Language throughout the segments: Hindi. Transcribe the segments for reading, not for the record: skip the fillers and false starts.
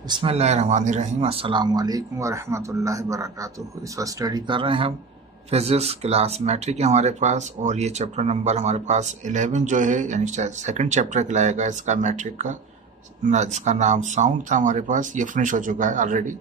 बिस्मिल्लाहिर्रहमानिर्रहीम। अस्सलाम वालेकुम वरहमतुल्लाहि वबरकातुहू। इस वक्त स्टडी कर रहे हैं हम फिजिक्स क्लास मैट्रिक है हमारे पास, और ये चैप्टर नंबर हमारे पास 11 जो है, यानी सेकंड चैप्टर कहलाएगा इसका मैट्रिक का, जिसका नाम साउंड था हमारे पास। ये फिनिश हो चुका है ऑलरेडी।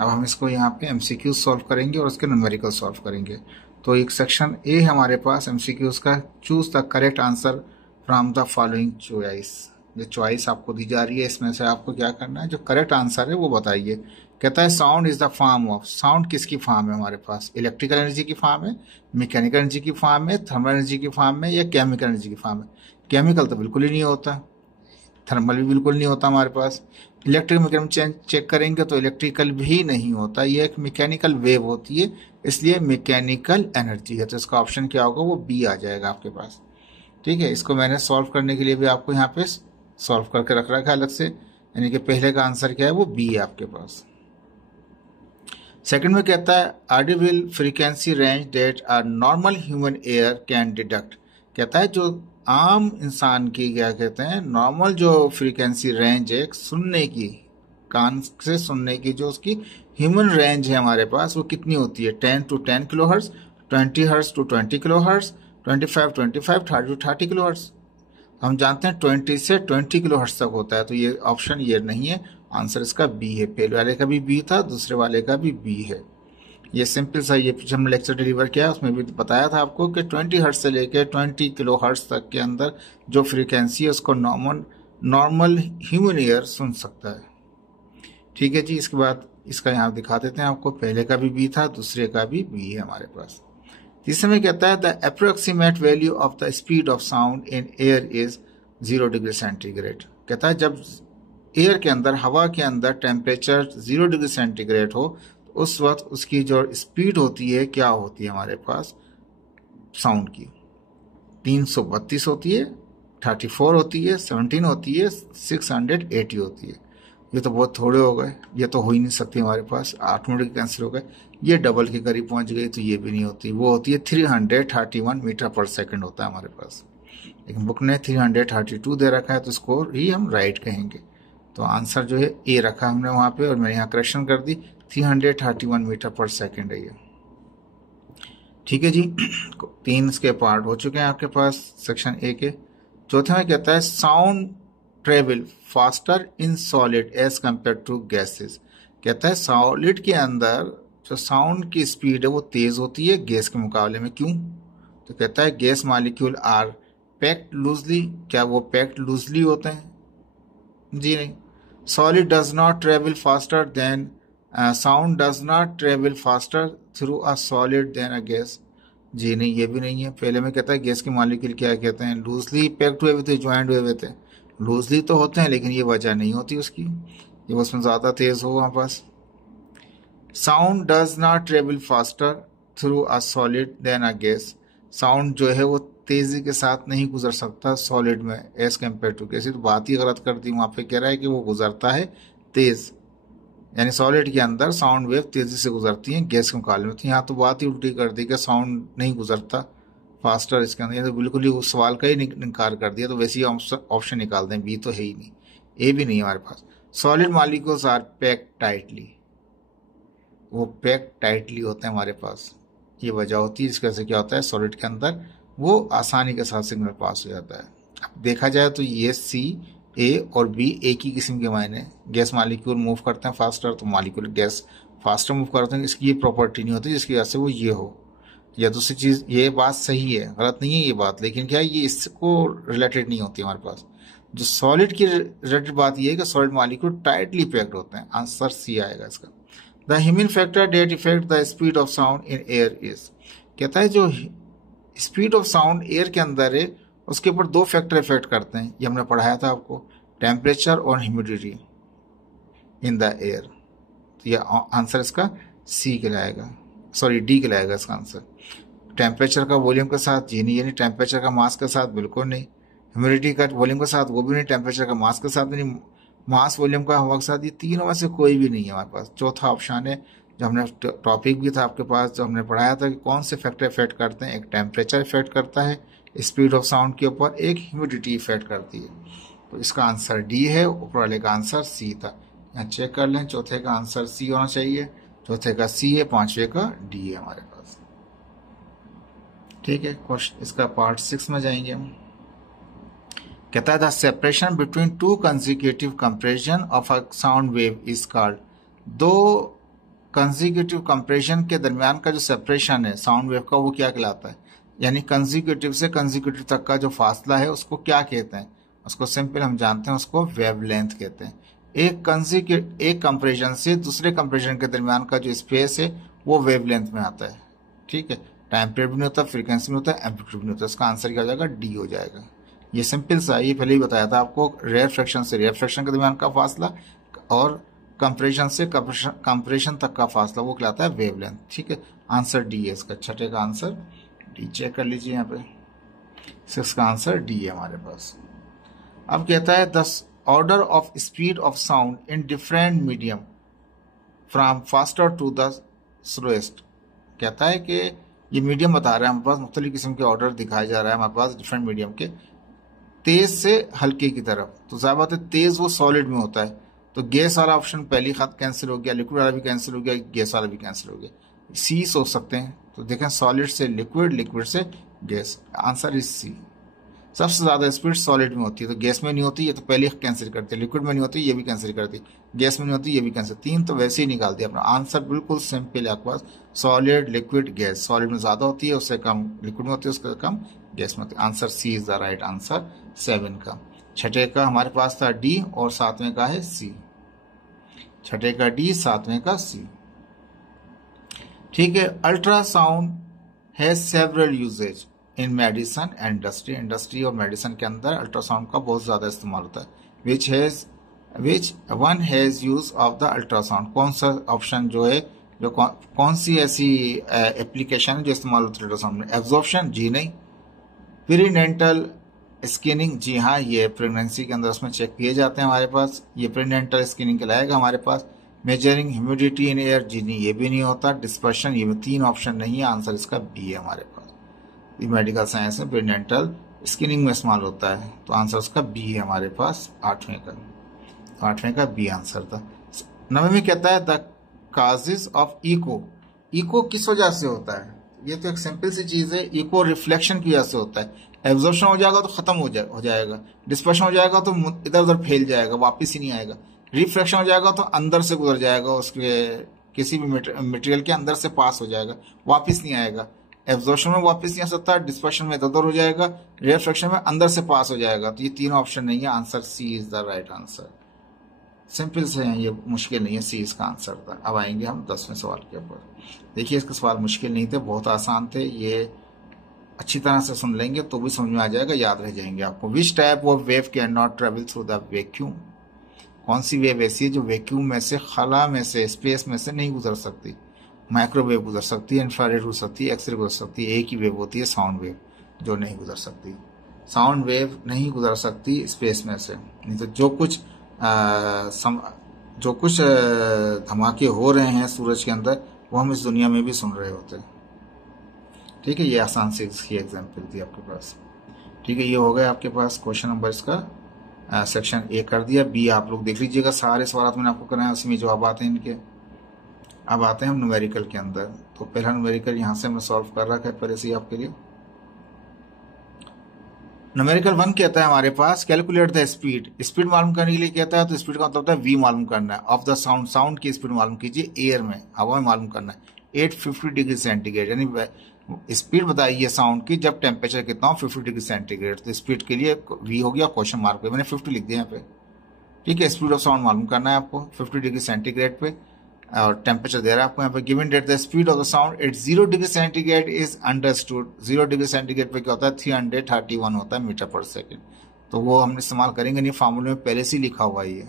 अब हम इसको यहाँ पे एमसीक्यू सॉल्व करेंगे और उसके न्यूमेरिकल सॉल्व करेंगे। तो एक सेक्शन ए है हमारे पास एमसीक्यूज का, choose the correct answer from the following choice. जो चॉइस आपको दी जा रही है इसमें से आपको क्या करना है, जो करेक्ट आंसर है वो बताइए। कहता है sound is the form of, sound किसकी फॉर्म है हमारे पास? इलेक्ट्रिकल एनर्जी की फॉर्म है, मैकेनिकल एनर्जी की फॉर्म है, थर्मल एनर्जी की फॉर्म है, या केमिकल एनर्जी की फॉर्म है? केमिकल तो बिल्कुल ही नहीं होता, थर्मल भी बिल्कुल नहीं होता हमारे पास। इलेक्ट्रिक मैकेनिज्म चेक करेंगे तो इलेक्ट्रिकल भी नहीं होता, ये एक मैकेनिकल वेव होती है, इसलिए मैकेनिकल एनर्जी है। तो इसका ऑप्शन क्या होगा, वो बी आ जाएगा आपके पास। ठीक है, इसको मैंने सॉल्व करने के लिए भी आपको यहाँ पे सॉल्व करके रख रखा है अलग से, यानी कि पहले का आंसर क्या है, वो बी है आपके पास। सेकंड में कहता है audible frequency range that are normal human ear can detect. कहता है जो आम इंसान की, क्या कहते हैं, नॉर्मल जो फ्रीक्वेंसी रेंज है सुनने की, कान से सुनने की, जो उसकी ह्यूमन रेंज है हमारे पास, वो कितनी होती है? 10 to 10 kilo hertz, 20 hertz to 20 kilo hertz, 25 25 30 to 30 kilo hertz. हम जानते हैं 20 से 20 किलो हर्ट्ज तक होता है, तो ये ऑप्शन ये नहीं है, आंसर इसका बी है। पहले वाले का भी बी था, दूसरे वाले का भी बी है। ये सिंपल सा, ये पीछे हमने लेक्चर डिलीवर किया उसमें भी बताया था आपको कि 20 हर्ट्ज से लेकर 20 किलो हर्ट्ज तक के अंदर जो फ्रीक्वेंसी है उसको नॉर्मल ह्यूमन ईयर सुन सकता है। ठीक है जी, इसके बाद इसका यहाँ दिखा देते हैं आपको, पहले का भी बी था, दूसरे का भी बी है हमारे पास। तीसरे में कहता है the approximate value of the speed of sound in air is 0 degree centigrade. कहता है जब एयर के अंदर, हवा के अंदर टेम्परेचर 0 डिग्री सेंटीग्रेड हो, तो उस वक्त उसकी जो स्पीड होती है क्या होती है हमारे पास साउंड की? 332 होती है, 34 होती है, 17 होती है, 680 होती है। ये तो बहुत थोड़े हो गए, ये तो हो ही नहीं सकती हमारे पास, ऑटोमेटिक कैंसिल हो गए। ये डबल के करीब पहुंच गई तो ये भी नहीं होती, वो होती है 331 मीटर पर सेकंड होता है हमारे पास। लेकिन बुक ने 332 दे रखा है, तो इसको ही हम राइट कहेंगे। तो आंसर जो है ए रखा हमने वहां पे, और मैंने यहाँ करेक्शन कर दी, 331 मीटर पर सेकेंड है ये। ठीक है जी, 3 इसके पार्ट हो चुके हैं आपके पास सेक्शन ए के। चौथे में कहता है sound travel faster in solid as compare to gases. कहता है सॉलिड के अंदर जो साउंड की स्पीड है वो तेज होती है गैस के मुकाबले में। क्यों? तो कहता है gas molecule are packed loosely. क्या वो पैक्ड लूजली होते हैं? जी नहीं। Solid does not travel faster than, sound does not travel faster through a solid than a gas. जी नहीं, ये भी नहीं है। पहले में कहता है गैस के मॉलिक्यूल क्या कहते हैं, लूजली पैक्ड हुए थे, ज्वाइंट हुए थे। लूजली तो होते हैं, लेकिन ये वजह नहीं होती उसकी, ये उसमें ज्यादा तेज हो वहां पास। Sound does not travel faster through a solid than a gas. Sound जो है वो तेजी के साथ नहीं गुजर सकता सॉलिड में एज कम्पेयर टू गैस। तो बात ही गलत कर दी, वहां पे कह रहा है कि वो गुजरता है तेज, यानी सॉलिड के अंदर साउंड वेव तेजी से गुजरती है गैस के मुकाबले में। तो यहाँ तो बात ही उल्टी कर दी कि साउंड नहीं गुजरता फास्टर इसके अंदर, तो बिल्कुल ही उस सवाल का ही इनकार कर दिया। तो वैसे ही ऑप्शन निकाल दें, बी तो है ही नहीं, ए भी नहीं है हमारे पास। Solid molecules are packed tightly, वो पैक टाइटली होते हैं हमारे पास, ये वजह होती है। इसकी वजह से क्या होता है, सॉलिड के अंदर वो आसानी के साथ सिग्नल पास हो जाता है। अब देखा जाए तो ये सी, ए और बी एक ही किस्म के मायने। गैस मॉलिक्यूल मूव करते हैं फास्टर, तो मॉलिक्यूल गैस फास्टर मूव करते हैं, इसकी ये प्रॉपर्टी नहीं होती जिसकी वजह से वो ये हो। या दूसरी चीज, ये बात सही है, गलत नहीं है ये बात, लेकिन क्या है, ये इसको रिलेटेड नहीं होती हमारे पास। जो सॉलिड की रिलेटेड बात ये है कि सॉलिड मॉलिक्यूल टाइटली पैक्ड होते हैं। आंसर सी आएगा इसका। The human factor that affect the speed of sound in air is. कहता है जो स्पीड ऑफ साउंड एयर के अंदर है उसके ऊपर 2 फैक्टर इफेक्ट करते हैं, ये हमने पढ़ाया था आपको, टेम्परेचर और ह्यूमिडिटी इन द एयर। तो ये आंसर इसका सी कहलाएगा, सॉरी डी कहलाएगा इसका आंसर। टेम्परेचर का वॉल्यूम के साथ जी नहीं, यानी टेम्परेचर का मास के साथ बिल्कुल नहीं। ह्यूमिडिटी का वॉल्यूम के साथ वो भी नहीं, टेम्परेचर का मास के साथ भी नहीं, मास वॉल्यूम का हवा के साथ, ये तीनों में से कोई भी नहीं है हमारे पास। चौथा ऑप्शन है, जो हमने टॉपिक भी था आपके पास, जो हमने पढ़ाया था कि कौन से फैक्टर इफेक्ट करते हैं। एक टेम्परेचर इफेक्ट करता है स्पीड ऑफ साउंड के ऊपर, एक ह्यूमिडिटी इफेक्ट करती है। तो इसका आंसर डी है, ऊपर वाले का आंसर सी था। यहाँ चेक कर लें, चौथे का आंसर सी होना चाहिए, चौथे का सी है, पांचवे का डी है हमारे पास। ठीक है, क्वेश्चन इसका पार्ट 6 में जाएंगे हम। कहता है the separation between two consecutive compression of a sound wave is called. दो कंसेक्यूटिव कंप्रेशन के दरमियान का जो सेपरेशन है साउंड वेव का, वो क्या कहलाता है? यानी कंसेक्यूटिव से कंसेक्यूटिव तक का जो फासला है उसको क्या कहते हैं? उसको सिंपल हम जानते हैं, उसको वेवलेंथ कहते हैं। एक कंप्रेशन से दूसरे कंप्रेशन के दरमियान का जो स्पेस है वो वेवलेंथ में आता है। ठीक है, टाइम पीरियड भी नहीं होता, फ्रीक्वेंसी में होता है, एम्पलीट्यूड नहीं होता। इसका आंसर क्या हो जाएगा? डी हो जाएगा। ये सिंपल सा, ये पहले ही बताया था आपको, रेयर फ्रैक्शन से रेयर फ्रैक्शन के दरमियान का फासला और कंप्रेशन से कंप्रेशन तक का फासला वो कहलाता है वेवलेंथ। ठीक है, आंसर डी है इसका, छठे का आंसर डी। चेक कर लीजिए यहाँ पे, 6 का आंसर डी है हमारे पास। अब कहता है the order of speed of sound in different medium from faster to the slowest. कहता है कि ये मीडियम बता रहा है हमारे पास, मुख्तलिफ किस्म के ऑर्डर दिखाया जा रहा है हमारे पास डिफरेंट मीडियम के, तेज से हल्के की तरफ। तो ज़ाहिर बात है तेज वो सॉलिड में होता है, तो गैस वाला ऑप्शन पहली खत कैंसिल हो गया, लिक्विड वाला भी कैंसिल हो गया, गैस वाला भी कैंसिल हो गया। सी सोच सकते हैं, तो देखें सॉलिड से लिक्विड, लिक्विड से गैस, आंसर इज सी। सबसे ज्यादा स्पीड सॉलिड में होती है, तो गैस में नहीं होती, ये तो पहले कैंसिल करते, लिक्विड में नहीं होती, ये भी कैंसिल करती, गैस में नहीं होती, ये भी कैंसिल, तीन तो वैसे ही निकाल दिया अपना आंसर। बिल्कुल सिंपल है आपके पास, सॉलिड लिक्विड गैस। सॉलिड में ज्यादा होती है, उससे कम लिक्विड में होती है, उससे कम गैस में होती है। Answer C is the right answer 7 का। छठे का हमारे पास था डी और 7वें का है सी। छठे का डी, 7वें का सी। ठीक है, ultrasound has several uses in medicine and industry. Industry और मेडिसिन के अंदर अल्ट्रासाउंड का बहुत ज्यादा इस्तेमाल होता है। Which one has use of the ultrasound. कौन सा ऑप्शन जो है, जो कौन सी ऐसी एप्लीकेशन है जो इस्तेमाल होती है अल्ट्रासाउंड में? एब्जॉर्प्शन? जी नहीं। पेरिनेंटल स्कैनिंग? जी हाँ, ये प्रेगनेंसी के अंदर उसमें चेक किए जाते हैं हमारे पास, ये पेरिनेंटल स्कैनिंग कहलाएगा हमारे पास। Measuring humidity in air? जी नहीं, ये भी नहीं होता। डिस्पर्शन? ये तीन ऑप्शन नहीं है, आंसर इसका बी है हमारे पास। ये मेडिकल साइंस में पेरिनेंटल स्कैनिंग में इस्तेमाल होता है, तो आंसर उसका बी है हमारे पास, 8वें का। 8वें का बी आंसर था। 9वें में कहता है the causes of echo. Echo किस वजह से होता है? ये तो एक सिंपल सी चीज है, इको रिफ्लेक्शन की वजह से होता है। एब्जॉर्प्शन हो जाएगा तो खत्म हो जाएगा, डिस्पर्शन हो जाएगा तो इधर उधर फैल जाएगा, वापिस ही नहीं आएगा। रिफ्लेक्शन हो जाएगा तो अंदर से गुजर जाएगा, उसके किसी भी मटेरियल के अंदर से पास हो जाएगा, वापिस नहीं आएगा। एब्जॉर्प्शन में वापिस नहीं आ सकता, डिस्पर्शन में इधर उधर हो जाएगा, रिफ्लेक्शन में अंदर से पास हो जाएगा। तो ये तीन ऑप्शन नहीं है, answer C is the right answer. Simple से है, ये मुश्किल नहीं है, सी इसका आंसर था। अब आएंगे हम 10वें सवाल के ऊपर। देखिए इसके सवाल मुश्किल नहीं थे, बहुत आसान थे, ये अच्छी तरह से सुन लेंगे तो भी समझ में आ जाएगा, याद रह जाएंगे आपको। Which type of wave can not travel through the vacuum. कौन सी वेव ऐसी है जो वैक्यूम में से, खला में से, स्पेस में से नहीं गुजर सकती? माइक्रोवेव गुजर सकती है, इंफ्रारेड हो सकती है, एक्सरे गुजर सकती है, एक ही वेव होती है साउंड वेव जो नहीं गुजर सकती। साउंड वेव नहीं गुजर सकती स्पेस में से। नहीं तो जो कुछ धमाके हो रहे हैं सूरज के अंदर, वो हम इस दुनिया में भी सुन रहे होते हैं। ठीक है, ये आसान से इसकी एग्जाम्पल थी आपके पास। ठीक है, ये हो गया आपके पास क्वेश्चन नंबर इसका सेक्शन ए कर दिया। बी आप लोग देख लीजिएगा, सारे सवाल मैंने आपको कराए, उसी में जवाब आते हैं इनके। अब आते हैं हम न्यूमेरिकल के अंदर। तो पहला न्यूमेरिकल यहाँ से मैं सॉल्व कर रखा है पहले से ही आपके लिए। न्यूमेरिकल 1 कहता है हमारे पास कैलकुलेट द स्पीड। स्पीड मालूम करने के लिए कहता है, तो स्पीड का मतलब होता है वी मालूम करना है, ऑफ द साउंड। साउंड की स्पीड मालूम कीजिए एयर में, हवा में मालूम करना है। 850 डिग्री सेंटीग्रेड, यानी स्पीड बताइए साउंड की जब टेम्परेचर कितना हो, 50 डिग्री सेंटीग्रेड। तो स्पीड के लिए वी हो गया क्वेश्चन मार्क पे, मैंने 50 लिख दिया यहाँ पे। ठीक है, स्पीड ऑफ साउंड मालूम करना है आपको 50 डिग्री सेंटीग्रेड पे, और टेम्परेचर दे रहा है आपको यहाँ पे। Given that the speed of the sound at 0 degree centigrade is understood. 0 degree centigrade पे क्या होता है? 331 होता है मीटर पर सेकेंड। तो वो हम इस्तेमाल करेंगे नहीं, फार्मूले में पहले से ही लिखा हुआ है,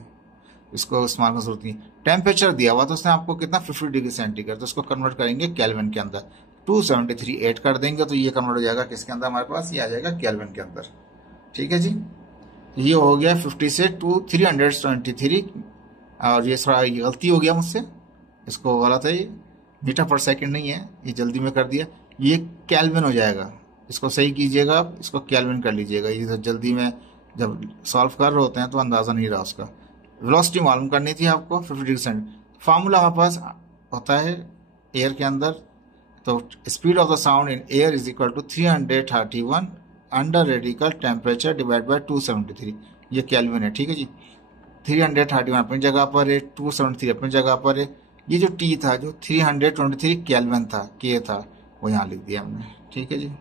इसको इस्तेमाल की जरूरत नहीं। टेम्परेचर दिया हुआ तो उसने आपको कितना, 50 डिग्री सेंटीग्रेड, तो उसको कन्वर्ट करेंगे केल्विन के अंदर। 273 ऐड कर देंगे तो ये कन्वर्ट हो जाएगा किसके अंदर हमारे पास? ये आ जाएगा केल्विन के अंदर। ठीक है जी, ये हो गया 50 से 323, और ये थोड़ा गलती हो गया मुझसे, इसको गलत है, ये मीटर पर सेकंड नहीं है, ये जल्दी में कर दिया, ये केल्विन हो जाएगा। इसको सही कीजिएगा आप, इसको केल्विन कर लीजिएगा। ये जल्दी में जब सॉल्व कर रहे होते हैं तो अंदाजा नहीं रहा उसका। वेलोसिटी मालूम करनी थी आपको 50 डिग्री सेंटीग्रेड। फार्मूला हमारे पास होता है एयर के अंदर, तो speed of the sound in air is equal to 331 under radical temperature divide by 273, ये केल्विन है। ठीक है जी, 331 अपनी जगह पर है, 273 अपनी जगह पर है। ये जो टी था जो 323 केल्विन था, के था, वो यहाँ लिख दिया हमने। ठीक है जी,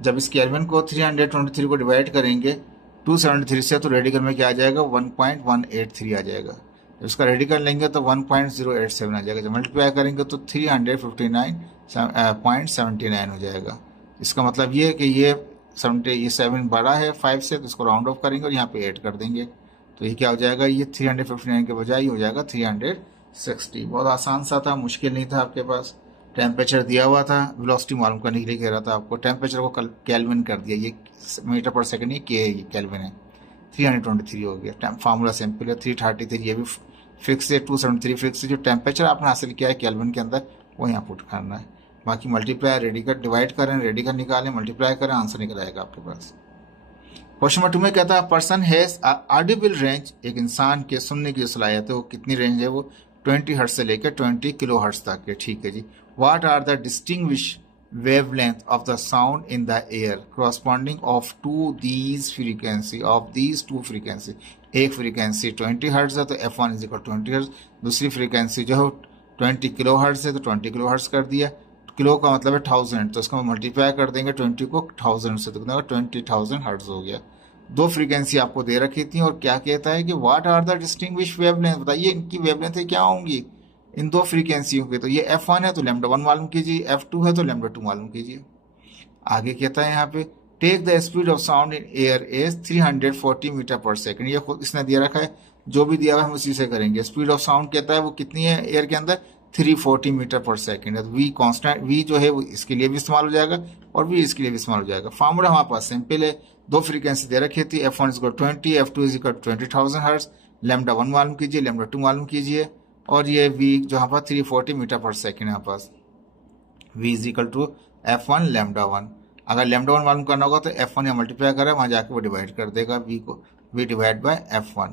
जब इस केल्विन को 323 को डिवाइड करेंगे 273 से, तो रेडिकल में क्या आ जाएगा 1.183 आ जाएगा। जब इसका रेडिकल लेंगे तो 1.087 आ जाएगा। जब मल्टीप्लाई करेंगे तो 359.79 हो जाएगा। इसका मतलब ये है कि ये 7 बड़ा है 5 से, तो इसको राउंड ऑफ करेंगे और यहाँ पे 8 कर देंगे, तो ये क्या हो जाएगा, ये 359 के बजाय हो जाएगा 360। बहुत आसान सा था, मुश्किल नहीं था आपके पास। टेम्परेचर दिया हुआ था, वेलोसिटी मालूम करने के लिए कह रहा था आपको, टेम्परेचर को केल्विन कर दिया, ये मीटर पर सेकंड ये के है, ये केल्विन है। 323 हो गया, फार्मूला सिंपल है। 333 ये भी फिक्स है, 273 फिक्स है। जो टेम्परेचर आपने हासिल किया है केल्विन के अंदर, वो यहाँ पुट करना है। बाकी मल्टीप्लाई रेडिकल डिवाइड करें, रेडिकल निकालें, मल्टीप्लाई करें, आंसर निकल आएगा आपके पास। क्वेश्चन नंबर 2 में कहता है पर्सन हैज ऑडिबल रेंज, एक इंसान के सुनने की सलाहियत है, वो कितनी रेंज है, वो 20 हर्ट्ज से लेकर 20 किलो हर्ट्ज तक है। ठीक है जी, what are the distinguish wavelength of the sound in the air corresponding of to these frequency of these two frequency। एक फ्रीक्वेंसी 20 हर्ट्ज है तो f1 इज इक्वल 20 हर्ट्ज, दूसरी फ्रीक्वेंसी जो है 20 किलो हर्ट्ज है तो 20 किलो हर्ट्ज कर दिया। किलो का मतलब है 1000, तो इसको मल्टीप्लाई कर देंगे 20 को 1000 से, तो कितना 20,000 हर्ट्ज हो गया। दो फ्रीक्वेंसी आपको दे रखी थी, और क्या कहता है कि what are the distinguish wavelength, बताइए इनकी वेवलेंथ क्या होंगी इन दो फ्रीक्वेंसियों के। तो ये f1 है तो λ1 मालूम कीजिए, f2 है तो λ2 मालूम कीजिए। आगे कहता है यहाँ पे take the speed of sound in air is 340 metre per second. ये खुद इसने दिया रखा है, जो भी दिया हुआ है हम उसी से करेंगे। स्पीड ऑफ साउंड कहता है वो कितनी है एयर के अंदर, 340 मीटर पर सेकंड है। तो वी कांस्टेंट, वी जो है वो इसके लिए भी इस्तेमाल हो जाएगा और वी इसके लिए भी इस्तेमाल हो जाएगा। फार्मूला हमारे पास सिंपल है, दो फ्रीक्वेंसी दे रखी थी, f1 is 20, f2 is 20,000 hertz, λ1 मालूम कीजिए, λ2 मालूम कीजिए, और ये v जो यहाँ पर 340 मीटर पर सेकंड यहाँ पास, v is equal to f1 λ1। अगर λ1 मालूम करना होगा तो f1 या मल्टीप्लाई करें, वहां जाके वो डिवाइड कर देगा v को, v डिवाइड बाय f1।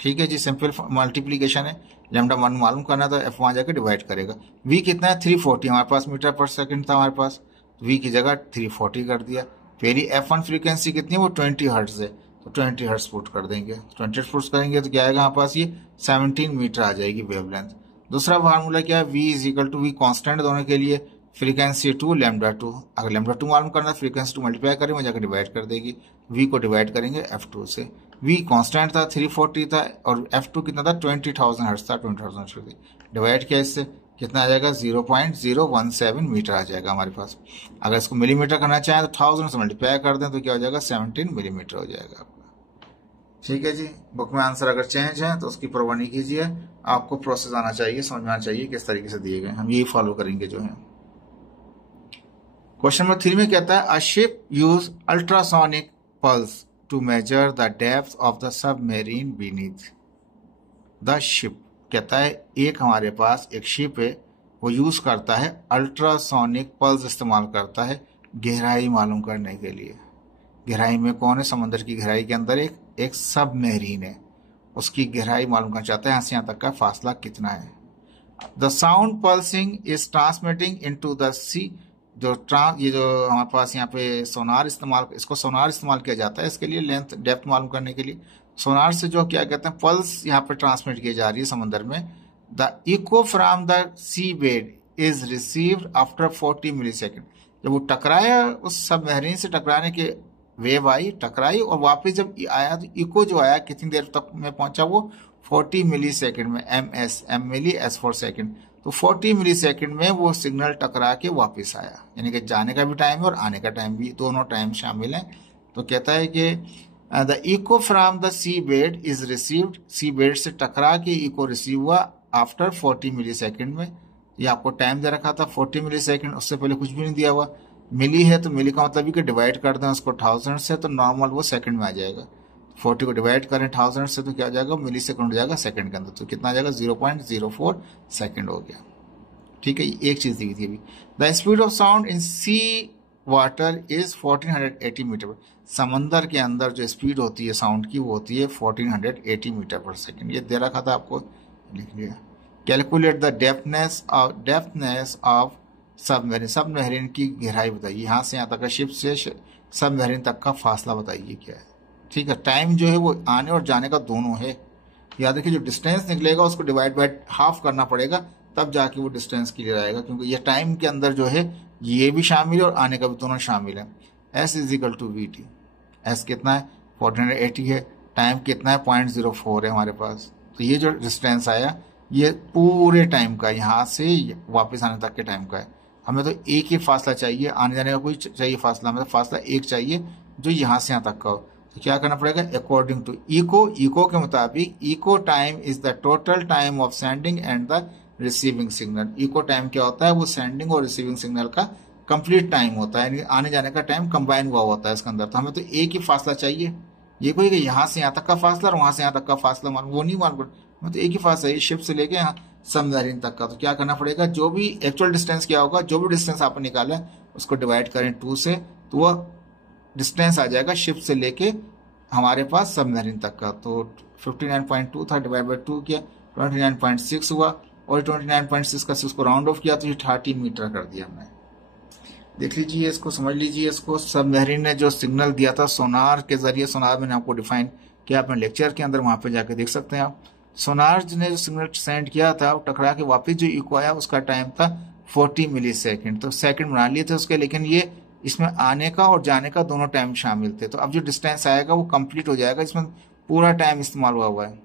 ठीक है जी, सिंपल मल्टीप्लीकेशन है। λ1 मालूम करना तो f वहां जाके डिवाइड करेगा। v कितना है 340 हमारे पास मीटर पर सेकंड था हमारे पास, v की जगह 340 कर दिया। पहली f1 फ्रीक्वेंसी कितनी है, वो 20 हर्ट्ज है, तो 20 हर्ट्ज पुट कर देंगे। 20 हर्ट्ज पुट करेंगे तो क्या आएगा हमारे पास, ये 17 मीटर आ जाएगी वेवलेंथ। दूसरा फार्मूला क्या है, v is equal to, v constant दोनों के लिए, फ्रीक्वेंसी 2 λ2। अगर λ2 मालूम करना फ्रीक्वेंसी 2 मल्टीप्लाई करें, वहां जाकर डिवाइड कर देगी। v को डिवाइड करेंगे f2 से। v कांस्टेंट था 340 था, और f2 कितना था 20,000 हर्ट्ज था, 20,000 हर्ट्ज डिवाइड किया इससे, कितना आ जाएगा 0.017 मीटर आ जाएगा हमारे पास। अगर इसको मिलीमीटर करना चाहें तो 1000 से मल्टीप्लाई कर दें तो क्या हो जाएगा 17 मिलीमीटर हो जाएगा आपका। ठीक है जी, बुक में आंसर अगर चेंज है तो उसकी परवाह नहीं कीजिए, आपको प्रोसेस आना चाहिए, समझ में आना चाहिए किस तरीके से दिए गए, हम यही फॉलो करेंगे जो है। क्वेश्चन नंबर 3 में कहता है a ship use ultrasonic pulse to measure the depth of the submarine beneath the ship. कहता है एक हमारे पास एक शिप है, वो यूज करता है अल्ट्रासोनिक पल्स, इस्तेमाल करता है गहराई मालूम करने के लिए। गहराई में कौन है, समंदर की गहराई के अंदर एक सबमरीन है, उसकी गहराई मालूम करना चाहता है, यहाँ से यहाँ तक का फासला कितना है। The sound pulsing is transmitting into the sea. ये जो हमारे पास यहाँ पे सोनार इस्तेमाल, इसको सोनार इस्तेमाल किया जाता है इसके लिए, लेंथ डेप्थ मालूम करने के लिए। सोनार से जो क्या कहते हैं पल्स यहाँ पे ट्रांसमिट की जा रही है समंदर में। The echo from the sea bed is received after 40 millisecond. जब वो टकराया, उस सबमरीन से टकराने के वेव आई, टकराई, और वापस जब आया तो इको जो आया कितनी देर तक में पहुंचा, वो 40 मिली सेकेंड में, M milli S for second, तो 40 मिली सेकेंड में वो सिग्नल टकरा के वापस आया। यानी कि जाने का भी टाइम है और आने का टाइम भी, दोनों टाइम शामिल हैं। तो कहता है कि the echo from the sea bed is received, sea bed से टकरा के इको रिसीव हुआ आफ्टर 40 मिली सेकेंड में। ये आपको टाइम दे रखा था 40 मिली सेकेंड, उससे पहले कुछ भी नहीं दिया हुआ। मिली है तो मिली का मतलब कि डिवाइड कर दें उसको 1000 से, तो नॉर्मल वो सेकंड में आ जाएगा। 40 को डिवाइड करें 1000 से तो क्या हो जाएगा, मिली सेकंड हो जाएगा सेकंड के अंदर, तो कितना आ जाएगा 0.04 सेकंड हो गया। ठीक है, एक चीज दी थी अभी। The speed of sound in sea water is 1480 metre. समंदर के अंदर जो स्पीड होती है साउंड की वो होती है 1480 मीटर पर सेकेंड। ये दे रखा था आपको, लिख लिया। Calculate the depthness of submarine. Submarine की गहराई बताइए, यहाँ से यहाँ तक का, शिप से सबमरीन तक का फासला बताइए क्या है। ठीक है, टाइम जो है वो आने और जाने का दोनों है। याद रखिए जो डिस्टेंस निकलेगा उसको डिवाइड बाय हाफ करना पड़ेगा, तब जाके वो डिस्टेंस क्लियर आएगा, क्योंकि ये टाइम के अंदर जो है ये भी शामिल है और आने का भी दोनों शामिल है। S is equal to V T. S कितना है 1480 है, टाइम कितना है 0.04 है हमारे पास। तो ये जो डिस्टेंस आया ये पूरे टाइम का, यहाँ से वापस आने तक के टाइम का है। हमें तो एक ही फासला चाहिए, आने जाने का कोई चाहिए फासला, हमें तो फासला एक चाहिए जो यहाँ से यहाँ तक का हो। तो क्या करना पड़ेगा, अकॉर्डिंग टू इको के मुताबिक, echo time is the total time of sending and the receiving signal. Echo time क्या होता है, वो सेंडिंग और रिसीविंग सिग्नल का कंप्लीट टाइम होता है, यानी आने जाने का टाइम कंबाइन हुआ होता है इसके अंदर। तो हमें तो एक ही फासला चाहिए, ये कोई यहाँ से यहाँ तक का फासला और वहां से यहाँ तक का फासला वो नहीं मान, हमें तो एक ही फासला है शिप से लेके यहाँ सबमरीन तक का। तो क्या करना पड़ेगा, जो भी एक्चुअल डिस्टेंस क्या होगा, जो भी डिस्टेंस आपने निकाला है उसको डिवाइड करें 2 से, तो वो डिस्टेंस आ जाएगा शिप से लेके हमारे पास सबमरीन तक का। तो 59.2 था, डिवाइड बाय 2 किया 29.6 हुआ, और 29.6 का उसको राउंड ऑफ किया तो ये 30 मीटर कर दिया हमने। देख लीजिए इसको, समझ लीजिए इसको। सबमरीन ने जो सिग्नल दिया था सोनार के जरिए, सोनार मैंने आपको डिफाइन किया अपने लेक्चर के अंदर, वहां पे जाके देख सकते हैं आप। सोनार ने जो सिग्नल सेंड किया था टकरा के वापस जो इको आया उसका टाइम था 40 मिली सेकेंड। तो सेकेंड बना लिए थे उसके, लेकिन ये इसमें आने का और जाने का दोनों टाइम शामिल थे। तो अब जो डिस्टेंस आएगा वो कंप्लीट हो जाएगा, इसमें पूरा टाइम इस्तेमाल हुआ है।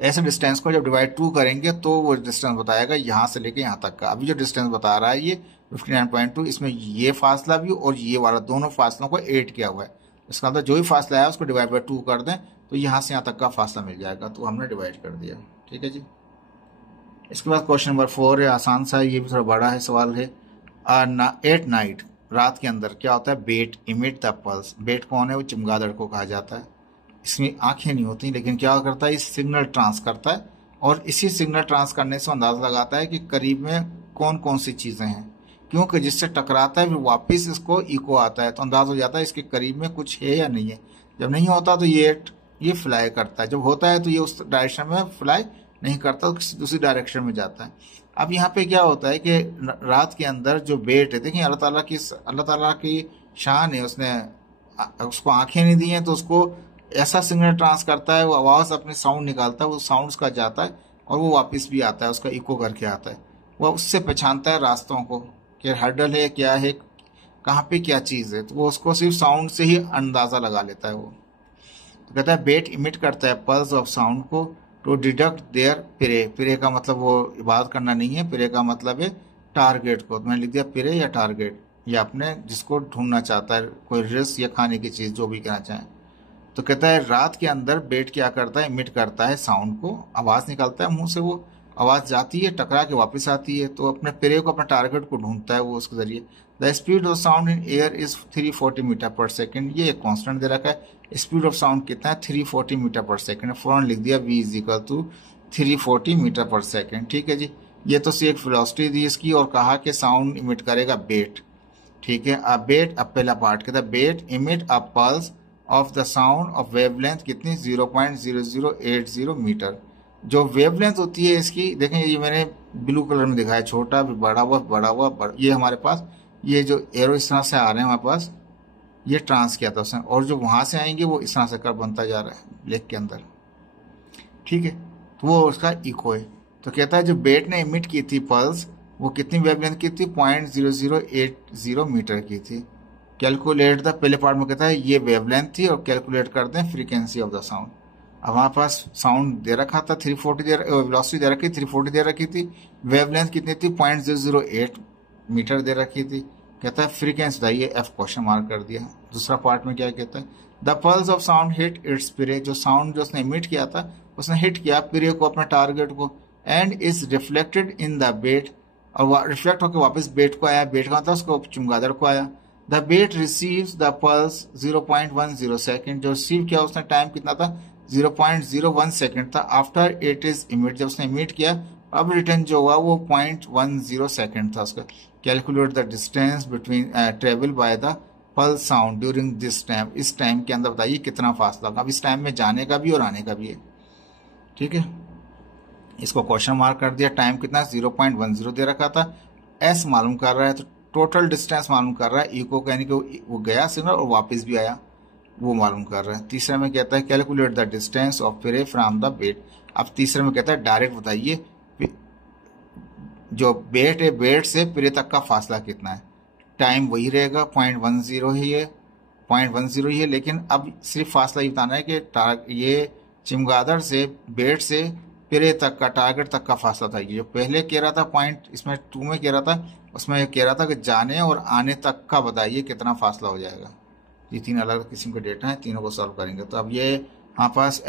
ऐसे डिस्टेंस को जब डिवाइड 2 करेंगे तो वो डिस्टेंस बताएगा यहाँ से लेके यहाँ तक का। अभी जो डिस्टेंस बता रहा है ये 59.2, इसमें ये फासला भी और ये वाला दोनों फासलों को ऐड किया हुआ है। इसका मतलब जो भी फासला है उसको डिवाइड बाय 2 कर दें तो यहाँ से यहाँ तक का फासला मिल जाएगा, तो हमने डिवाइड कर दिया। ठीक है जी। इसके बाद क्वेश्चन नंबर 4 है, आसान सा है, ये भी थोड़ा बड़ा है सवाल है। एट नाइट, रात के अंदर क्या होता है, बेट इमिट द पल्स। बेट कौन है, वो चमगादड़ को कहा जाता है। इसमें आंखें नहीं होती, लेकिन क्या करता है, इस सिग्नल ट्रांस करता है, और इसी सिग्नल ट्रांस करने से अंदाजा लगाता है कि करीब में कौन कौन सी चीजें हैं, क्योंकि जिससे टकराता है फिर वापस इसको इको आता है, तो अंदाजा हो जाता है इसके करीब में कुछ है या नहीं है। जब नहीं होता तो ये फ्लाई करता है, जब होता है तो ये उस डायरेक्शन में फ्लाई नहीं करता, तो किसी दूसरी डायरेक्शन में जाता है। अब यहाँ पे क्या होता है कि रात के अंदर जो बेट है, देखिए अल्लाह ताला की शान है, उसने उसको आंखें नहीं दी हैं, तो उसको ऐसा सिग्नल ट्रांस करता है, वो आवाज अपने साउंड निकालता है, वो साउंड का जाता है और वो वापस भी आता है, उसका इको करके आता है। वो उससे पहचानता है रास्तों को कि हर्डल है, क्या है, कहाँ पे क्या चीज है, तो वो उसको सिर्फ साउंड से ही अंदाजा लगा लेता है। वो तो कहता है बेट इमिट करता है पल्स ऑफ साउंड को to detect their prey. Prey का मतलब वो इबादत करना नहीं है, प्रे का मतलब है टारगेट को। तो मैंने लिख दिया प्रे या टारगेट, या अपने जिसको ढूंढना चाहता है, कोई रिस्क या खाने की चीज, जो भी कहना चाहे। तो कहता है रात के अंदर बेट क्या करता है, इमिट करता है साउंड को, आवाज निकालता है मुंह से, वो आवाज जाती है, टकरा के वापस आती है, तो अपने प्रे को, अपने टारगेट को ढूंढता है वो उसके जरिए। The speed of sound in air is 340 metre per second. ये एक कॉन्स्टेंट दे रखा है, स्पीड ऑफ साउंड कितना है 340 मीटर पर सेकेंड। फौरन लिख दिया v is equal to 340 metre per second. ठीक है जी। ये तो सी एक फिलोसफी दी इसकी, और कहा कि साउंड इमिट करेगा बेट। ठीक है, अब बेट, अब पहला पार्ट कहता है bat emit a pulse of the sound of wavelength कितनी 0.0080 मीटर। जो वेवलेंथ होती है इसकी, देखें ये मैंने ब्लू कलर में दिखाया, छोटा भी बड़ा हुआ, ये हमारे पास ये जो एरो इस तरह से आ रहे हैं हमारे पास, ये ट्रांस किया था उसने, और जो वहां से आएंगे वो इस तरह से कर बनता जा रहा है ब्लैक के अंदर। ठीक है, तो वो उसका इको है। तो कहता है जो बेट ने इमिट की थी पल्स, वो कितनी वेवलेंथ की थी 0.0080 मीटर की थी। कैलकुलेट द, पहले पार्ट में कहता है ये वेवलेंथ थी, और कैलकुलेट कर दें फ्रीक्वेंसी ऑफ द साउंड। अब हमारे पास साउंड दे रखा था 340, वेलोसिटी दे रखी 340 दे रखी थी, वेवलेंथ कितनी थी 0.008 मीटर दे रखी थी। कहता है फ्रीक्वेंसी बताइए, एफ क्वेश्चन मार्क कर दिया। दूसरा पार्ट में क्या कहता है, the pulse of sound hit its prey. जो साउंड जो उसने इमिट किया था उसने हिट किया प्रे को, अपने टारगेट को, and is reflected in the bat, और रिफ्लेक्ट होकर वापस बेट को आया, बेट का मतलब उसको चमगादड़ को आया। The bat receives the pulse 0.10 second. जो रिसीव किया उसने टाइम कितना था 0.01 सेकेंड था, आफ्टर इट इज इमिट, जब उसने इमिट किया अब रिटर्न जो हुआ वो 0.10 सेकेंड था उसका। Calculate the distance between travel by the pulse sound during this time, इस टाइम के अंदर बताइए कितना फासला होगा। अब इस टाइम में जाने का भी और आने का भी है, ठीक है। इसको क्वेश्चन मार्क कर दिया। टाइम कितना 0.10 दे रखा था। एस मालूम कर रहा है तो टोटल डिस्टेंस मालूम कर रहा है। इको यानी कि वो गया सिग्नल और वापस भी आया, वो मालूम कर रहा है। तीसरे में कहता है calculate the distance of prey from the bat. अब तीसरे में कहता है डायरेक्ट बताइए जो बेट है बेट से प्रे तक का फासला कितना है। टाइम वही रहेगा 0.10 ही है, 0.10 ही है, लेकिन अब सिर्फ फासला ये बताना है कि ये चमगादड़ से बेट से प्रे तक का टारगेट तक का फासला था। ये जो पहले कह रहा था पॉइंट इसमें 2 में कह रहा था, उसमें कह रहा था कि जाने और आने तक का बताइए कितना फासला हो जाएगा। ये 3 अलग अलग किस्म के डेटा हैं, तीनों को सॉल्व करेंगे। तो अब ये हमारे पास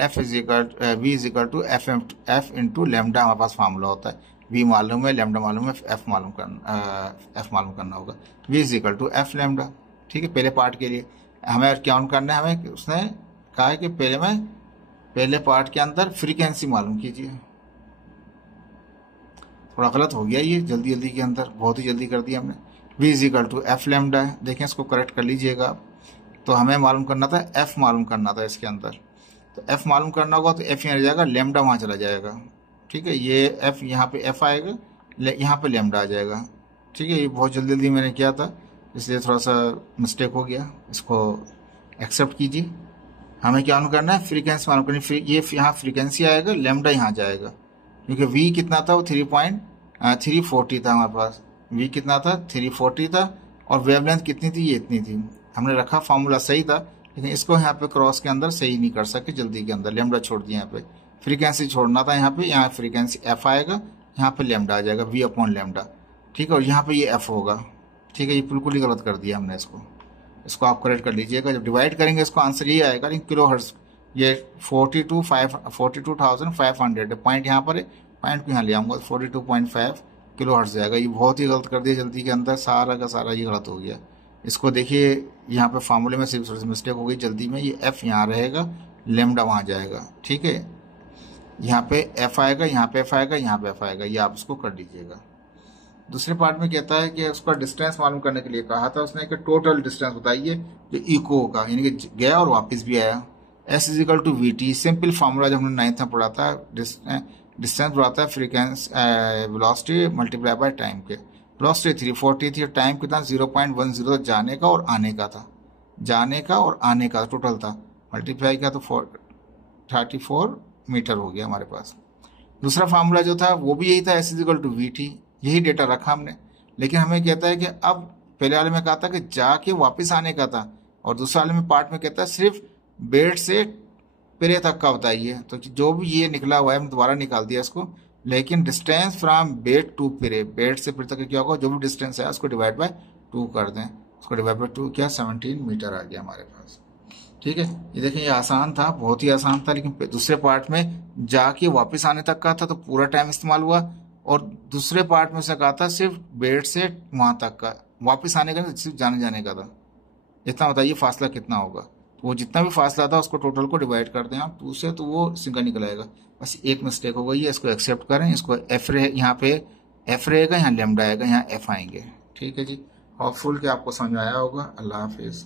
f इंटू लेमडा हमारे पास फार्मूला होता है। v मालूम है, लेमडा मालूम है, f मालूम करना होगा। v is equal to F lambda, ठीक है। पहले पार्ट के लिए हमें क्या करना है, हमें उसने कहा है कि पहले पार्ट के अंदर फ्रीक्वेंसी मालूम कीजिए। थोड़ा गलत हो गया ये, जल्दी के अंदर बहुत ही जल्दी कर दिया हमने। v is equal to F lambda है, देखें इसको करेक्ट कर लीजिएगा। तो हमें मालूम करना था f मालूम करना था इसके अंदर। तो f मालूम करना होगा तो f यहाँ जाएगा, लेमडा वहाँ चला जाएगा, ठीक है। ये f यहाँ पे f आएगा, यहाँ पे लेमडा आ जाएगा, ठीक है। ये बहुत जल्दी मैंने किया था इसलिए थोड़ा सा मिस्टेक हो गया, इसको एक्सेप्ट कीजिए। हमें क्या मालूम करना है, फ्रीक्वेंसी मालूम करनी। ये यहाँ फ्रीक्वेंसी आएगा, लेमडा यहाँ जाएगा, क्योंकि v कितना था वो 3.340 था हमारे पास। v कितना था 340 था और वेवलेंथ कितनी थी, ये इतनी थी। हमने रखा फार्मूला सही था, लेकिन इसको यहाँ पे क्रॉस के अंदर सही नहीं कर सके जल्दी के अंदर, लेमडा छोड़ दिया। यहाँ पे फ्रीक्वेंसी छोड़ना था, यहाँ फ्रीक्वेंसी f आएगा, यहाँ पे लेमडा आ जाएगा v अपॉन लेमडा, ठीक है। और यहाँ पे ये f होगा, ठीक है। ये बिल्कुल ही गलत कर दिया हमने इसको आप करेक्ट कर लीजिएगा। जब डिवाइड करेंगे इसको आंसर ये आएगा, लेकिन किलो हर्ट्ज ये 42,500 है। पॉइंट यहाँ पर है, पॉइंट को यहाँ ले आऊँगा 42.5 किलो हर्ट्ज जाएगा। ये बहुत ही गलत कर दिया जल्दी के अंदर, सारा का सारा ये गलत हो गया। इसको देखिए यहाँ पे फार्मूले में सिर्फ थोड़ी सी मिस्टेक हो गई जल्दी में। ये f यहाँ रहेगा, लेमडा वहाँ जाएगा, ठीक है। यहाँ पे f आएगा, यहाँ पे f आएगा, यहाँ पे f आएगा, ये आप इसको कर लीजिएगा। दूसरे पार्ट में कहता है कि उसका डिस्टेंस मालूम करने के लिए कहा था उसने कि टोटल डिस्टेंस बताइए जो इको का, यानी कि गया और वापस भी आया। s is equal to V T, simple formula जो हमने 9th में पढ़ा था। डिस्टेंस बढ़ाता है frequency velocity multiply by time के। वेलोसिटी 340 थी, टाइम कितना 0.10 जाने का और आने का था, जाने का और आने का टोटल था, मल्टीप्लाई किया तो 34 मीटर हो गया हमारे पास। दूसरा फार्मूला जो था वो भी यही था, s is equal to V T, यही डेटा रखा हमने। लेकिन हमें कहता है कि अब पहले वाले में कहा था कि जाके वापस आने का था, और दूसरे वाले में पार्ट में कहता है सिर्फ बेट से प्रे तक का बताइए। तो जो भी ये निकला हुआ है हम दोबारा निकाल दिया इसको, लेकिन distance from bat to prey, bat से प्रे तक क्या होगा, जो भी डिस्टेंस है उसको डिवाइड बाय 2 कर दें। उसको डिवाइड बाय 2 क्या 17 मीटर आ गया हमारे पास, ठीक है। ये देखें ये आसान था, बहुत ही आसान था। लेकिन दूसरे पार्ट में जाके वापस आने तक का था तो पूरा टाइम इस्तेमाल हुआ, और दूसरे पार्ट में से कहा था सिर्फ बेट से वहां तक का, वापस आने का सिर्फ जाने का था। इतना बताइए फासला कितना होगा। तो वो जितना भी फासला था उसको टोटल को डिवाइड कर दें आप 2 से, तो वो सिंगल निकल आएगा। बस एक मिस्टेक हो गई है, इसको एक्सेप्ट करें। इसको एफ यहाँ पे एफ रहेगा, यहाँ लेमडा आएगा, यहाँ एफ आएंगे, ठीक है जी। होपफुल कि आपको समझ में आया होगा। अल्लाह हाफिज।